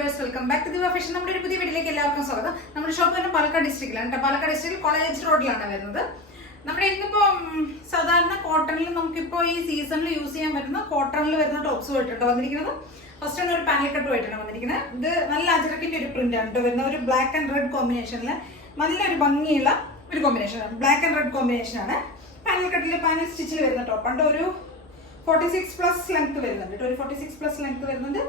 Welcome back to ദിവ fashion. നമ്മുടെ ഒരു പുതിയ വീട്ടിലേക്ക് എല്ലാവർക്കും സ്വാഗതം. നമ്മുടെ ഷോപ്പ് തന്നെ പാലക്കാട് ഡിസ്ട്രിക്റ്റിലാണ്. പാലക്കാട് ഡിസ്ട്രിക്റ്റിൽ കോളേജ് റോഡിലാണ് വരുന്നത്. നമ്മുടെ ഇന്നിപ്പോ സാധാരണ കോട്ടണിൽ നമുക്കിപ്പോ ഈ സീസണിൽ യൂസ് ചെയ്യാൻ പറ്റുന്ന കോട്ടണിൽ വരുന്ന ടോപ്സ് പോയിട്ടുണ്ട് വന്നിരിക്കുന്നത്. ഫസ്റ്റ് ആണ് ഒരു പാനൽ കട്ട് പോയിട്ടാണ് വന്നിരിക്കുന്നത്. ഇത് നല്ല അജറക്കിന്റെ ഒരു പ്രിന്റ് ആണ് വരുന്ന ഒരു ബ്ലാക്ക് ആൻഡ് റെഡ് കോമ്പിനേഷനിൽ നല്ലൊരു ഭംഗിയുള്ള ഒരു കോമ്പിനേഷനാണ്. ബ്ലാക്ക് ആൻഡ് റെഡ് കോമ്പിനേഷനാണ്. പാനൽ കട്ടിൽ പാനൽ സ്റ്റിച്ചിൽ വരുന്ന ടോപ്പാണ്. ഒരു 46+ ലെങ്ത് വരുന്നുണ്ട്. ഒരു 46+ ലെങ്ത് വരുന്നുണ്ട്.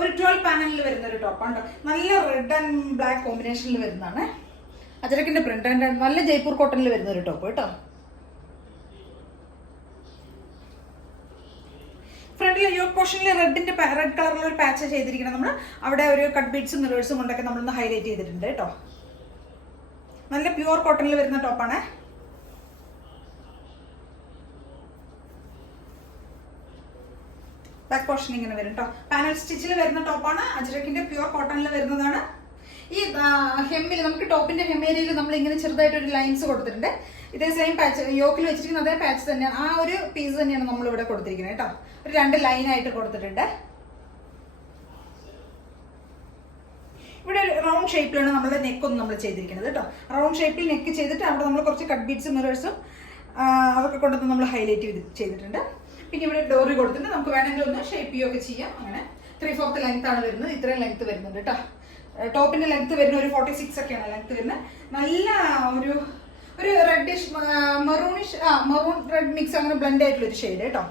ഒരു 12 പാനലിൽ വരുന്ന ഒരു ടോപ്പാണ്. നല്ല റെഡ് ആൻഡ് ബ്ലാക്ക് കോമ്പിനേഷനിൽ വരുന്നതാണ്. അജരക്കിന്റെ പ്രിന്റ് ആൻഡ് നല്ല ജയ്പൂർ കോട്ടണിൽ വരുന്ന ഒരു ടോപ്പ് കേട്ടോ. ഫ്രണ്ടിലെ യോക്ക് പോർഷനിൽ റെഡ് കളറിലുള്ള ഒരു പാച്ച് ചെയ്തിരിക്കണം. നമ്മൾ അവിടെ ഒരു കട്ട് ബീഡ്സും മിറേഴ്സും കൊണ്ടൊക്കെ നമ്മളൊന്ന് ഹൈലൈറ്റ് ചെയ്തിട്ടുണ്ട് കേട്ടോ. നല്ല പ്യുവർ കോട്ടണിൽ വരുന്ന ടോപ്പാണ്. ബാക്ക് പോർഷൻ ഇങ്ങനെ വരും കേട്ടോ. പാനൽ സ്റ്റിച്ചിൽ വരുന്ന ടോപ്പാണ്. അജ്രക്കിന്റെ പ്യുവർ കോട്ടണിൽ വരുന്നതാണ്. ഈ ഹെമ്മിൽ നമുക്ക് ടോപ്പിന്റെ ഹെമ്മേരിയയിൽ നമ്മൾ ഇങ്ങനെ ചെറുതായിട്ട് ഒരു ലൈൻസ് കൊടുത്തിട്ടുണ്ട്. ഇതേ സെയിം പാച്ച് യോക്കിൽ വെച്ചിരിക്കുന്ന അതേ പാച്ച് തന്നെയാണ്. ആ ഒരു പീസ് തന്നെയാണ് നമ്മൾ ഇവിടെ കൊടുത്തിരിക്കുന്നത് കേട്ടോ. ഒരു 2 ലൈനായിട്ട് കൊടുത്തിട്ടുണ്ട്. ഇവിടെ ഒരു റൗണ്ട് ഷേപ്പിലാണ് നമ്മുടെ നെക്കൊന്നും നമ്മൾ ചെയ്തിരിക്കുന്നത് കേട്ടോ. റൗണ്ട് ഷേപ്പിൽ നെക്ക് ചെയ്തിട്ട് അവിടെ നമ്മൾ കുറച്ച് കട്ട് ബീഡ്സും മിറേഴ്സും അതൊക്കെ കൊണ്ടൊന്ന് നമ്മൾ ഹൈലൈറ്റ് ചെയ്തിട്ടുണ്ട്. പിന്നെ ഇവിടെ ഡോറി കൊടുത്തിട്ട് നമുക്ക് വേണമെങ്കിൽ ഒന്ന് ഷേപ്പ് ചെയ്യുകയൊക്കെ ചെയ്യാം. അങ്ങനെ 3/4 ലെങ്ത് ആണ് വരുന്നത്. ഇത്രയും ലെങ്ത് വരുന്നുണ്ട് കേട്ടോ. ടോപ്പിന്റെ ലെങ്ത് വരുന്ന ഒരു 46 ഒക്കെയാണ് ലെങ്ത് വരുന്നത്. നല്ല ഒരു reddish maroonish maroon red mix അങ്ങനെ ബ്ലെൻഡ് ആയിട്ടുള്ള ഒരു ഷെയ്ഡ് കേട്ടോ.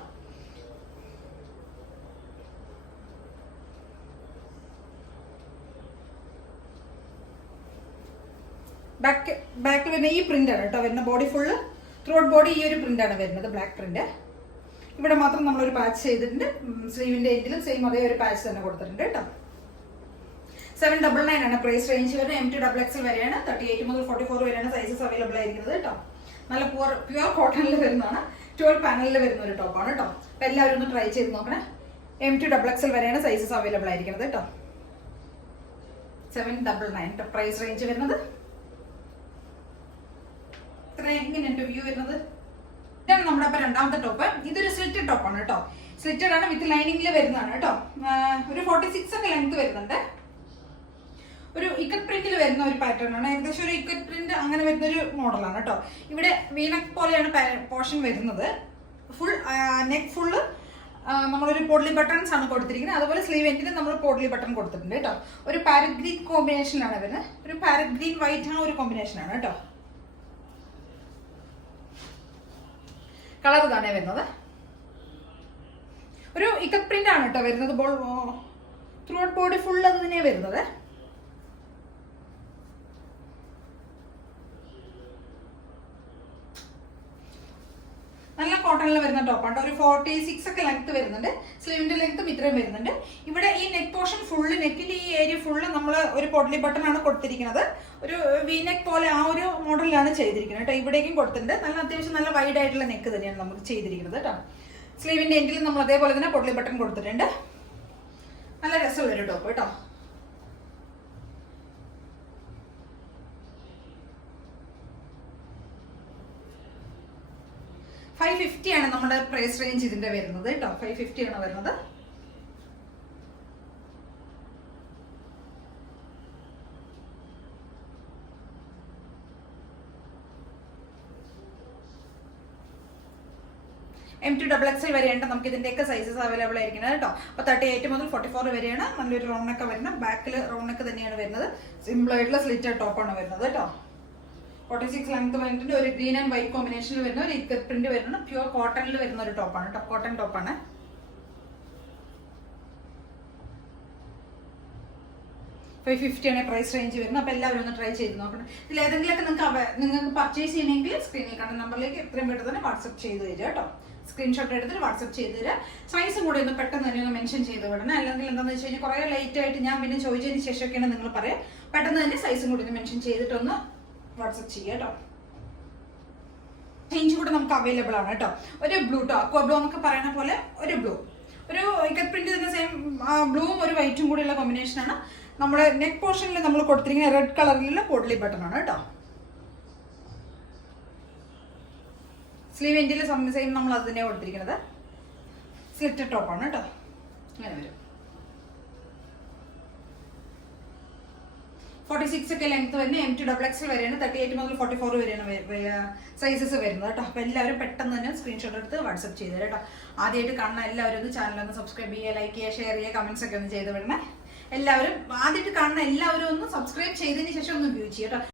ബാക്ക് വരുന്ന ഈ പ്രിന്റ് ആണ് കേട്ടോ വരുന്ന. Body full through out body ഈ ഒരു പ്രിന്റ് ആണ് വരുന്നത്, ബ്ലാക്ക് പ്രിന്റ്. ഇവിടെ മാത്രം നമ്മളൊരു പാച്ച് ചെയ്തിട്ടുണ്ട്. സ്ലീവിന്റെ എൻഡിലും സെയിം അതേ ഒരു പാച്ച് തന്നെ കൊടുത്തിട്ടുണ്ട് കേട്ടോ. 799 ആണ് പ്രൈസ് റേഞ്ച് വരുന്നത്. MT XXL വരെയാണ്. 38 മുതൽ 44 വരെയാണ് സൈസസ് അവൈലബിൾ ആയിരിക്കുന്നത് കേട്ടോ. നല്ല പ്യുവർ കോട്ടണിൽ വരുന്നതാണ്. 12 പാനലിൽ വരുന്ന ഒരു ടോപ്പാണ് കേട്ടോ. അപ്പൊ എല്ലാവരും ഒന്ന് ട്രൈ ചെയ്ത് നോക്കണേ. MT XXL വരെയാണ് സൈസസ് അവൈലബിൾ ആയിരിക്കുന്നത് കേട്ടോ. 799 പ്രൈസ് റേഞ്ച് വരുന്നത്. ഇങ്ങനെയുണ്ട് വ്യൂ വരുന്നത്. ഇതാണ് നമ്മുടെ അപ്പൊ രണ്ടാമത്തെ ടോപ്പ്. ഇതൊരു സ്ലിറ്റഡ് ടോപ്പാണ് കേട്ടോ. സ്ലിറ്റഡ് ആണ്, വിത്ത് ലൈനിങ്ങിൽ വരുന്നതാണ് കേട്ടോ. ഒരു 46 ഒക്കെ ലെങ്ത് വരുന്നുണ്ട്. ഒരു ഇക്കറ്റ് പ്രിന്റിൽ വരുന്ന ഒരു പാറ്റേൺ ആണ്. ഏകദേശം ഒരു ഇക്കറ്റ് പ്രിന്റ് അങ്ങനെ വരുന്ന ഒരു മോഡലാണ് കേട്ടോ. ഇവിടെ വീനക്ക് പോലെയാണ് പോർഷൻ വരുന്നത്. ഫുൾ നെക്ക് ഫുള്ള് നമ്മളൊരു പോഡ്ലി ബട്ടൺസ് ആണ് കൊടുത്തിരിക്കുന്നത്. അതുപോലെ സ്ലീവ് എൻഡിന് നമ്മൾ പോഡ്ലി ബട്ടൺ കൊടുത്തിട്ടുണ്ട് കേട്ടോ. ഒരു പാരറ്റ് ഗ്രീൻ കോമ്പിനേഷനിലാണ് വരുന്നത്. ഒരു പാരറ്റ് ഗ്രീൻ വൈറ്റ് ആ ഒരു കോമ്പിനേഷനാണ് കേട്ടോ. കളർ തന്നെ വരുന്നത്. ഒരു ഇക്കറ്റ് പ്രിന്റ് ആണ് കേട്ടോ വരുന്നത്. ത്രൂ ഔട്ട് ബോഡി ഫുൾ അത് തന്നെയാണ് വരുന്നത്. നല്ല കോട്ടണിൽ വരുന്ന ടോപ്പാണ്. ഒരു 46 ഒക്കെ ലെങ്ത് വരുന്നുണ്ട്. സ്ലീവിന്റെ ലെങ്ത്തും ഇത്രയും വരുന്നുണ്ട്. ഇവിടെ ഈ നെക്ക് പോർഷൻ ഫുള്ള്, നെക്കിന്റെ ഈ ഏരിയ ഫുള്ള് നമ്മൾ ഒരു പോഡ്ലി ബട്ടൺ ആണ് കൊടുത്തിരിക്കുന്നത്. ഒരു വി നെക്ക് പോലെ ആ ഒരു മോഡലിലാണ് ചെയ്തിരിക്കുന്നത് കേട്ടോ. ഇവിടേക്കും കൊടുത്തിട്ടുണ്ട്. നല്ല അത്യാവശ്യം നല്ല വൈഡ് ആയിട്ടുള്ള നെക്ക് തന്നെയാണ് നമുക്ക് ചെയ്തിരിക്കുന്നത് കേട്ടോ. സ്ലീവിന്റെ എൻഡിൽ നമ്മൾ അതേപോലെ തന്നെ പോഡ്ലി ബട്ടൺ കൊടുത്തിട്ടുണ്ട്. നല്ല രസമുള്ള ഒരു ടോപ്പ് കേട്ടോ. $550 ആണ് നമ്മുടെ പ്രൈസ് റേഞ്ച് ഇതിന്റെ വരുന്നത് കേട്ടോ. 550 ആണ് വരുന്നത്. MT XXL വരെയുണ്ട്. നമുക്ക് ഇതിന്റെയൊക്കെ സൈസസ് അവൈലബിൾ ആയിരിക്കുന്നത് കേട്ടോ. അപ്പൊ 38 മുതൽ 44 വരെയാണ്. നല്ലൊരു റൗണ്ടൊക്കെ വരുന്നത്. ബാക്കിൽ റൗണ്ടൊക്കെ തന്നെയാണ് വരുന്നത്. സിമ്പിൾ ആയിട്ടുള്ള സ്ലിറ്റഡ് ടോപ്പാണ് വരുന്നത് കേട്ടോ. 46 ലെങ്ത് വരുന്നുണ്ട്. ഒരു ഗ്രീൻ ആൻഡ് വൈറ്റ് കോമ്പിനേഷനിൽ വരുന്ന ഒരു ഇക്കറ്റ് പ്രിന്റ് വരുന്ന പ്യുവർ കോട്ടണിൽ വരുന്ന ഒരു ടോപ്പാണ് കേട്ടോ. കോട്ടൺ ടോപ്പാണ്. $550 ആണ് പ്രൈസ് റേഞ്ച് വരുന്നത്. അപ്പൊ എല്ലാവരും ഒന്ന് ട്രൈ ചെയ്ത് നോക്കണം. ഇതിൽ ഏതെങ്കിലുമൊക്കെ നിങ്ങൾക്ക് പർച്ചേസ് ചെയ്യണമെങ്കിൽ സ്ക്രീനിൽ കാണുന്ന നമ്പറിലേക്ക് എത്രയും പെട്ടെന്ന് തന്നെ വാട്സ്ആപ്പ് ചെയ്ത് തരിക കേട്ടോ. സ്ക്രീൻഷോട്ട് എടുത്തിട്ട് വാട്സ്ആപ്പ് ചെയ്ത് തരിക. സൈസും കൂടി ഒന്ന് പെട്ടെന്ന് തന്നെ ഒന്ന് മെൻഷൻ ചെയ്ത് വിടണം. അല്ലെങ്കിൽ എന്താണെന്ന് വെച്ച് കഴിഞ്ഞാൽ കുറേ ലേറ്റ് ആയിട്ട് ഞാൻ പിന്നെ ചോദിച്ചതിന് ശേഷമൊക്കെയാണ് നിങ്ങൾ പറയാം. പെട്ടെന്ന് തന്നെ സൈസും കൂടി ഒന്ന് മെൻഷൻ ചെയ്തിട്ടൊന്ന് വാട്സ്ആപ്പ് ചെയ്യുക കേട്ടോ. ചേഞ്ച് കൂടെ നമുക്ക് അവൈലബിൾ ആണ് കേട്ടോ. ഒരു ബ്ലൂ ട്ടോ, അക്വാ ബ്ലൂ എന്നൊക്കെ പറയുന്ന പോലെ ഒരു ബ്ലൂ, ഒരു ഇക്കറ്റ് പ്രിന്റ് തന്നെ സെയിം ബ്ലൂവും ഒരു വൈറ്റും കൂടിയുള്ള കോമ്പിനേഷനാണ്. നമ്മുടെ നെക്ക് പോർഷനിൽ നമ്മൾ കൊടുത്തിരിക്കുന്ന റെഡ് കളറിലുള്ള പോഡ്ലി ബട്ടൺ ആണ് കേട്ടോ. സ്ലീവ് എൻഡിൽ സെയിം നമ്മൾ അത് തന്നെയാണ് കൊടുത്തിരിക്കുന്നത്. സ്ലിറ്റഡ് ടോപ്പാണ് കേട്ടോ. അങ്ങനെ വരും. 46 ഒക്കെ ലെങ്ത് വരുന്നത്, M2 XXL വരെയാണ്, 38 മുതൽ 44 വരെയാണ് സൈസസ് വരുന്നത് കേട്ടോ. അപ്പോൾ എല്ലാവരും പെട്ടെന്ന് തന്നെ സ്ക്രീൻഷോട്ട് എടുത്ത് വാട്സപ്പ് ചെയ്ത് തരാം കേട്ടോ. ആദ്യമായിട്ട് കാണുന്ന എല്ലാവരും ഒന്ന് ചാനലൊന്ന് സബ്സ്ക്രൈബ് ചെയ്യുക, ലൈക്ക് ചെയ്യുക, ഷെയർ ചെയ്യുക, കമൻസ് ഒക്കെ ഒന്ന് ചെയ്ത് വിടണേ. എല്ലാവരും ആദ്യമായിട്ട് കാണുന്ന എല്ലാവരും ഒന്ന് സബ്സ്ക്രൈബ് ചെയ്തതിന് ശേഷം ഒന്ന് വ്യൂ ചെയ്യുക കേട്ടോ.